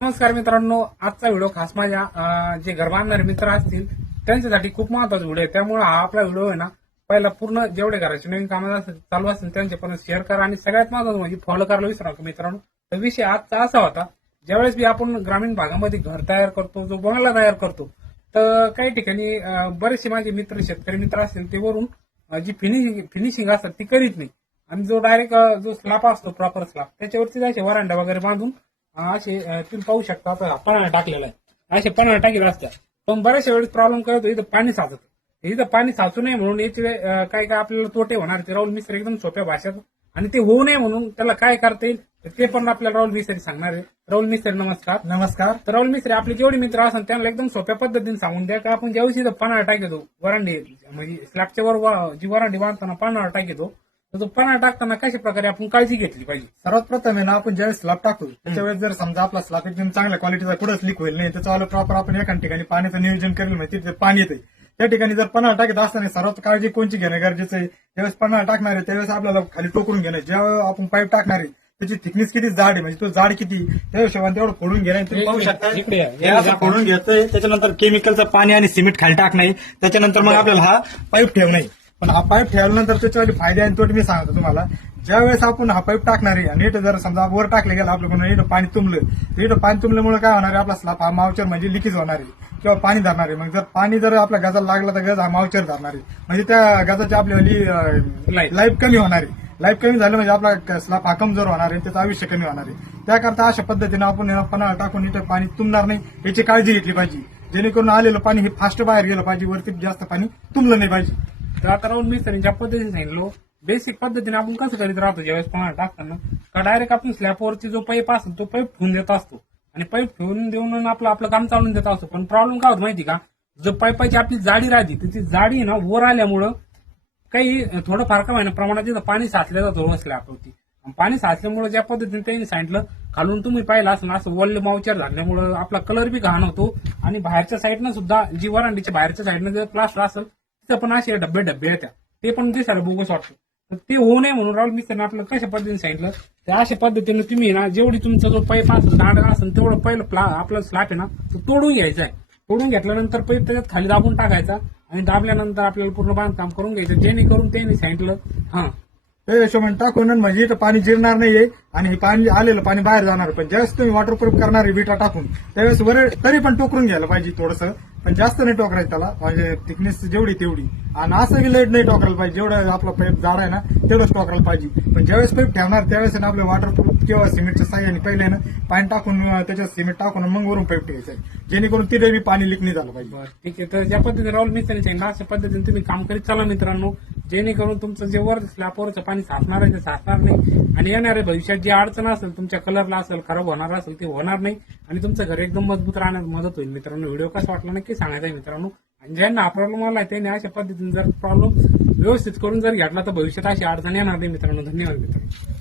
नमस्कार मित्रांनो, आजचा व्हिडिओ खास माझ्या जे घर बांधणारे मित्र असतील त्यांच्यासाठी खूप महत्वाचा व्हिडिओ आहे. त्यामुळे हा आपला व्हिडिओ आहे ना, पहिला पूर्ण जेवढे घराचे नवीन कामं चालू असतील त्यांच्यापर्यंत शेअर करा आणि सगळ्यात महत्वाचं म्हणजे फॉलो करायला विसरू नका मित्रांनो. तर विषय आजचा असा होता, ज्यावेळेस बी आपण ग्रामीण भागामध्ये घर तयार करतो, जो बंगला तयार करतो, तर काही ठिकाणी बरेचसे माझे मित्र शेतकरी मित्र असतील ते वरून जी फिनिशिंग असतात ती करीत नाही आणि जो डायरेक्ट जो स्लॅब असतो प्रॉपर स्लॅब त्याच्यावरती जायचे वरांडा वगैरे बांधून असे तुम्ही पाहू शकता. आता पन्हाळा टाकलेला आहे, असे पन्हाळा टाकेल असतात. पण बऱ्याचशा वेळेस प्रॉब्लेम काय होतो, इथं पाणी साचत. इथं पाणी साचू नये म्हणून याचे काय काय आपल्याला तोटे होणार ते राहुल मिस्त्री एकदम सोप्या भाषेत, आणि ते होऊ नये म्हणून त्याला काय करता येईल ते पण आपल्याला राहुल मिस्त्री सांगणार आहे. राहुल मिस्त्री नमस्कार. नमस्कार. तर राहुल मिस्त्री आपले जेवढे मित्र असतात त्यांना एकदम सोप्या पद्धतीने सांगून द्या का आपण ज्यावेळेस इथं पन्हाळा टाकतो, वरांडी म्हणजे स्लॅबच्या वर जी वरांडी बांधताना पन्हाळा टाकतो, तर तो पन्हाळा टाकताना कशा प्रकारे आपण काळजी घेतली पाहिजे. सर्वात प्रथम आहे ना, आपण ज्यावेळेस स्लॅब टाकतो त्याच्या वेळेस जर समजा आपला स्लॅब एकदम चांगल्या क्वालिटीचा कुठंच लीक होईल नाही, त्याचं प्रॉपर आपण एका ठिकाणी पाण्याचं नियोजन करेल, म्हणजे तिथे पाणी येते त्या ठिकाणी जर पन्हाळा टाकत असताना सर्वात काळजी कोणची घेणं गरजेचं आहे. ज्यावेळेस पन्हाळा टाकणार आहे त्यावेळेस आपल्याला खाली टोकरून घेणं, ज्यावेळेस आपण पाईप टाकणार आहे त्याची थिकनेस किती जाड आहे, म्हणजे तो जाड किती त्या हिशोबाने तेवढं फोडून घेणं. तुम्ही पाहू शकता हे असं फोडून घ्यायचंय. त्याच्यानंतर केमिकलचं पाणी आणि सिमेंट खाली टाकणं, त्याच्यानंतर मग आपल्याला हा पाईप ठेवणं. पण हा पाईप ठेवल्यानंतर त्याच्यावाले फायदे आणि तोटे मी सांगतो तुम्हाला. ज्यावेळेस आपण हा पाईप टाकणार आहे आणि इथं जर समजा वर टाकले गेला आपल्याकडून, इथं पाणी तुंबलं तर इथं पाणी तुंबल्यामुळे काय होणार आहे, आपला स्लॅब हा मावचर म्हणजे लिकेज होणार आहे किंवा पाणी धरणार आहे. मग जर पाणी जर आपल्या गजाला लागलं तर गज हा मावचर धरणार आहे, म्हणजे त्या गजाची आपल्यावाली लाईफ कमी होणार आहे. लाईफ कमी झालं म्हणजे आपला स्लॅब हा कमजोर होणार आहे, त्याचं आयुष्य कमी होणार आहे. त्याकरता अशा पद्धतीने आपण पन्हाळा टाकून इथं पाणी तुंबणार नाही याची काळजी घेतली पाहिजे, जेणेकरून आलेलं पाणी हे फास्ट बाहेर गेलं पाहिजे, वरती जास्त पाणी तुंबलं नाही पाहिजे. तर आता राहुल मिस्त्री ज्या पद्धतीने सांगितलं, बेसिक पद्धतीने आपण कसं करीत राहतो ज्यावेळेस पन्हाळा टाकताना, का डायरेक्ट आपण स्लॅबवरती जो पाईप असतो तो पाईप ठेवून देत असतो आणि पाईप ठेवून देऊन आपलं काम चालून देत असतो. पण प्रॉब्लेम काय होतो माहिती का, जर पाईपाची आपली जाडी राहते तर ती जाडी ना वर आल्यामुळं काही थोडं फार का होईना प्रमाणात तिथं पाणी साचलं जातं स्लॅबवरती. पाणी साचल्यामुळे ज्या पद्धतीने त्यांनी सांगितलं, खालून तुम्ही पाहिलं असं असं वल्ले मावचर झाल्यामुळे आपला कलर बी घाण होतो आणि बाहेरच्या साईडनं सुद्धा जी वरांडीच्या बाहेरच्या साईडनं जर प्लास्टर असेल तिथं पण असे डब्बे येतात, ते पण दिसायला बोगस वाटतं. तर ते होऊ नये म्हणून राहुल मिस्त्रीने आपल्याला कशा पद्धतीने सांगितलं, त्या अशा पद्धतीने तुम्ही ना जेवढी तुमचा जो पाईप असेल दांडगा असेल तेवढं पहिलं आपला स्लॅब आहे ना तो तोडून घ्यायचा आहे. तोडून घेतल्यानंतर पाईप त्याच्यात खाली दाबून टाकायचा आणि दाबल्यानंतर आपल्याला पूर्ण बांधकाम करून घ्यायचं, जेणेकरून त्यांनी सांगितलं ते हिशोबाने टाकून म्हणजे इथं पाणी जिरणार नाहीये आणि हे पाणी आलेलं पाणी बाहेर जाणार. पण ज्यावेळेस तुम्ही वॉटरप्रूफ करणार आहे विटा टाकून त्यावेळेस वर तरी पण टोकरून घ्यायला पाहिजे थोडंसं, पण जास्त नाही टोकरायचं त्याला, म्हणजे थिकनेस जेवढी तेवढी. आणि असं की लेट नाही टोकरायला पाहिजे, जेवढं आपला पाईप जाड आहे ना तेवढंच टोकरायला पाहिजे. पण ज्यावेळेस पाईप ठेवणार त्यावेळेस ना आपल्या वॉटरप्रूफ किंवा सिमेंटच्या साह्याने पहिले ना पाणी टाकून त्याच्यात सिमेंट टाकून मग वरून पाईप ठेवायचं आहे, जेणेकरून तिथे बी पाणी लीक नाही झालं पाहिजे. ठीक आहे. तर ज्या पद्धतीने राहुल मिस्त्रीने सांगितलं अशा पद्धतीने तुम्ही काम करीत चला मित्रांनो, जेणेकरून तुमचं जे वर स्लॅबवरचं पाणी साचणार आहे ते साचणार नाही आणि येणाऱ्या भविष्यात जी अडचण असेल तुमच्या कलरला असेल, खराब होणार असेल ते होणार नाही आणि तुमचं घर एकदम मजबूत राहण्यास मदत होईल. मित्रांनो, व्हिडिओ कसा वाटला नक्की सांगायचा आहे मित्रांनो. आणि ज्यांना हा प्रॉब्लेम आला त्यांनी अशा पद्धतीने जर प्रॉब्लेम व्यवस्थित करून जर घेतला तर भविष्यात अशी अडचण येणार नाही मित्रांनो. धन्यवाद मित्रांनो.